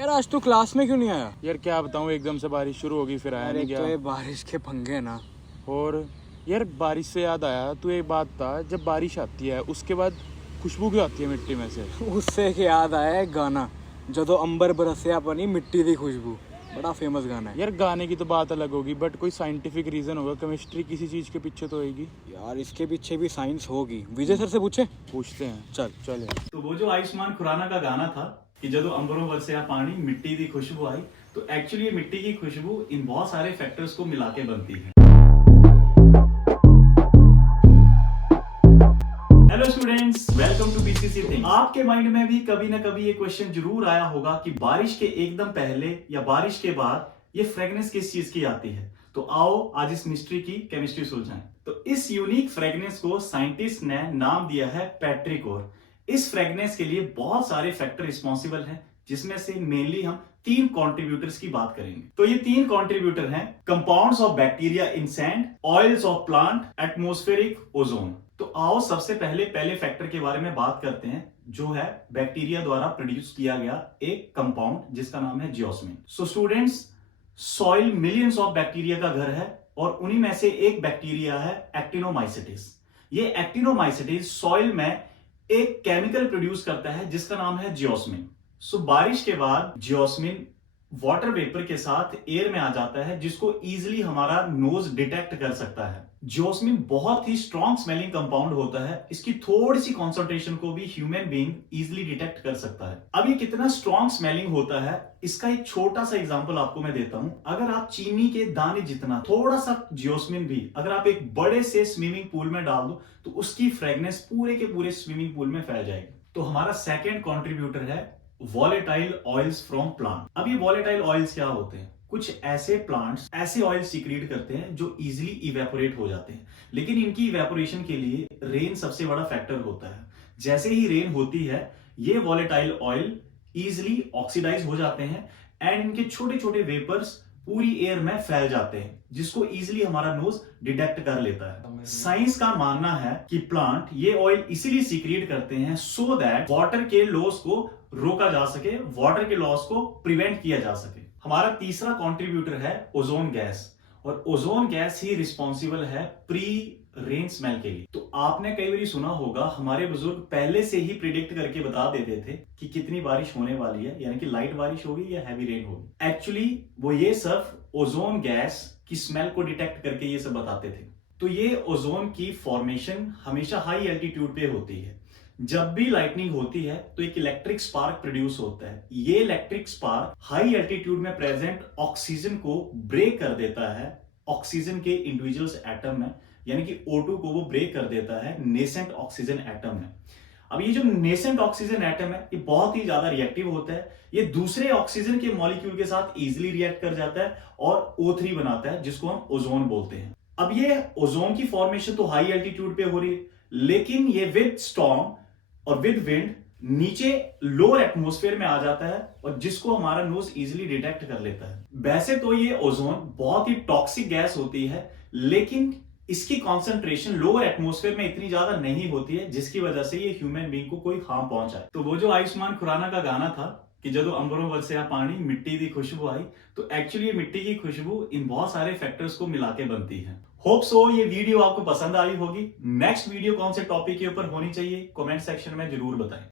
यार आज तू क्लास में क्यों नहीं आया? यार क्या बताऊँ, एकदम से बारिश शुरू होगी फिर आया नहीं तो गया। ये बारिश के पंगे ना। और यार बारिश से याद आया, तू एक बात था, जब बारिश आती है उसके बाद खुशबू क्यों आती है मिट्टी में से? उससे एक याद आया एक गाना, जदों अंबर बरसिया बनी मिट्टी दी खुशबू। बड़ा फेमस गाना है यार गाने की तो बात अलग होगी, बट कोई साइंटिफिक रीजन होगा, केमिस्ट्री किसी चीज के पीछे तो होगी। यार। इसके पीछे भी साइंस होगी। विजय सर से पूछे। पूछते हैं, चल चल यार। तो वो जो आयुष्मान खुराना का गाना था कि जदों अंबरों बरसिया पानी मिट्टी दी खुशबू आई, तो एक्चुअली ये मिट्टी की खुशबू इन बहुत सारे फैक्टर्स को मिला के बनती है। Hello students, welcome to BCC things. आपके माइंड में भी कभी ना कभी ये क्वेश्चन जरूर आया होगा कि बारिश के एकदम पहले या बारिश के बाद ये फ्रेग्रेंस किस चीज की आती है। तो आओ आज इस मिस्ट्री की केमिस्ट्री सुलझाएं। तो इस यूनिक फ्रेग्रेंस को साइंटिस्ट ने नाम दिया है पेट्रिकोर। इस फ्रेग्रेंस के लिए बहुत सारे फैक्टर रिस्पॉन्सिबल हैं, जिसमें से मेनली हम 3 कंट्रीब्यूटर्स की बात करेंगे। तो ये 3 कंट्रीब्यूटर हैं: compounds of bacteria in sand, oils of plant, atmospheric ozone. तो आओ सबसे पहले फैक्टर के बारे में बात करते हैं, जो है बैक्टीरिया द्वारा प्रोड्यूस किया गया एक कंपाउंड जिसका नाम है geosmin. So students, soil millions of bacteria का घर है और उन्हीं में से एक बैक्टीरिया है एक्टिनोमाइसिटिस। ये एक्टिनोमाइसिटिस सॉइल में एक केमिकल प्रोड्यूस करता है जिसका नाम है जियोस्मिन। सो बारिश के बाद जियोस्मिन वाटर वेपर के साथ एयर में आ जाता है, जिसको इजीली हमारा नोज डिटेक्ट कर सकता है। जियोस्मिन बहुत ही स्ट्रॉन्ग स्मेलिंग कंपाउंड होता है, इसकी थोड़ी सी कॉन्सेंट्रेशन को भी ह्यूमन बीइंग इजीली डिटेक्ट कर सकता है। अब ये कितना स्ट्रॉन्ग स्मेलिंग होता है, इसका एक छोटा सा एग्जांपल आपको मैं देता हूं। अगर आप चीनी के दाने जितना थोड़ा सा जियोस्मिन भी अगर आप एक बड़े से स्विमिंग पूल में डाल दो, तो उसकी फ्रेग्रेंस पूरे के पूरे स्विमिंग पूल में फैल जाएगी। तो हमारा सेकेंड कॉन्ट्रीब्यूटर है वॉलेटाइल ऑयल्स फ्रॉम प्लांट। अब ये वॉलेटाइल ऑयल्स क्या होते हैं? कुछ ऐसे प्लांट्स ऐसे ऑयल सीक्रेट करते हैं जो इजीली इवेपोरेट हो जाते हैं, लेकिन इनकी इवेपोरेशन के लिए रेन सबसे बड़ा फैक्टर होता है। जैसे ही रेन होती है, ये वॉलेटाइल ऑयल इजीली ऑक्सीडाइज हो जाते हैं एंड इनके छोटे छोटे वेपर्स पूरी एयर में फैल जाते हैं, जिसको इजीली हमारा नोज डिटेक्ट कर लेता है। साइंस का मानना है कि प्लांट ये ऑयल इसीलिए सीक्रेट करते हैं सो दैट वाटर के लॉस को रोका जा सके, वाटर के लॉस को प्रिवेंट किया जा सके। हमारा तीसरा कंट्रीब्यूटर है ओजोन गैस, और ओजोन गैस ही रिस्पॉन्सिबल है प्री रेन स्मेल के लिए। तो आपने कई बार सुना होगा, हमारे बुजुर्ग पहले से ही प्रिडिक्ट करके बता देते थे कि कितनी बारिश होने वाली है, यानी कि लाइट बारिश होगी या हैवी रेन होगी। एक्चुअली वो ये सब ओजोन गैस की स्मेल को डिटेक्ट करके ये सब बताते थे। तो ये ओजोन की फॉर्मेशन हमेशा हाई एल्टीट्यूड पे होती है। जब भी लाइटनिंग होती है तो एक इलेक्ट्रिक स्पार्क प्रोड्यूस होता है। ये इलेक्ट्रिक स्पार्क हाई एल्टीट्यूड में प्रेजेंट ऑक्सीजन को ब्रेक कर देता है ऑक्सीजन के इंडिविजुअल्स एटम में, यानी कि O2 को वो ब्रेक कर देता है नेसेंट ऑक्सीजन एटम में। अब ये जो नेसेंट ऑक्सीजन एटम है, ये बहुत ही ज्यादा रिएक्टिव होता है। ये दूसरे ऑक्सीजन के मॉलिक्यूल के साथ इजीली रिएक्ट कर जाता है और O3 बनाता है, जिसको हम ओजोन बोलते हैं। अब ये ओजोन की फॉर्मेशन तो हाई एल्टीट्यूड पे हो रही है, लेकिन ये विद स्टॉर्म और विद विंड नीचे लोअर एटमॉस्फेयर में आ जाता है, और जिसको हमारा नोज इजीली डिटेक्ट कर लेता है। वैसे तो ये ओजोन बहुत ही टॉक्सिक गैस होती है, लेकिन इसकी कॉन्सेंट्रेशन लोअर एटमॉस्फेयर में इतनी ज्यादा नहीं होती है, जिसकी वजह से ये ह्यूमन बीइंग को कोई हार्म पहुंचाए। तो वो जो आयुष्मान खुराना का गाना था कि जदों अंबरों बरसिया पानी मिट्टी दी खुशबू आई, तो एक्चुअली ये मिट्टी की खुशबू इन बहुत सारे फैक्टर्स को मिला के बनती है। होप सो ये वीडियो आपको पसंद आई होगी। नेक्स्ट वीडियो कौन से टॉपिक के ऊपर होनी चाहिए, कमेंट सेक्शन में जरूर बताएं।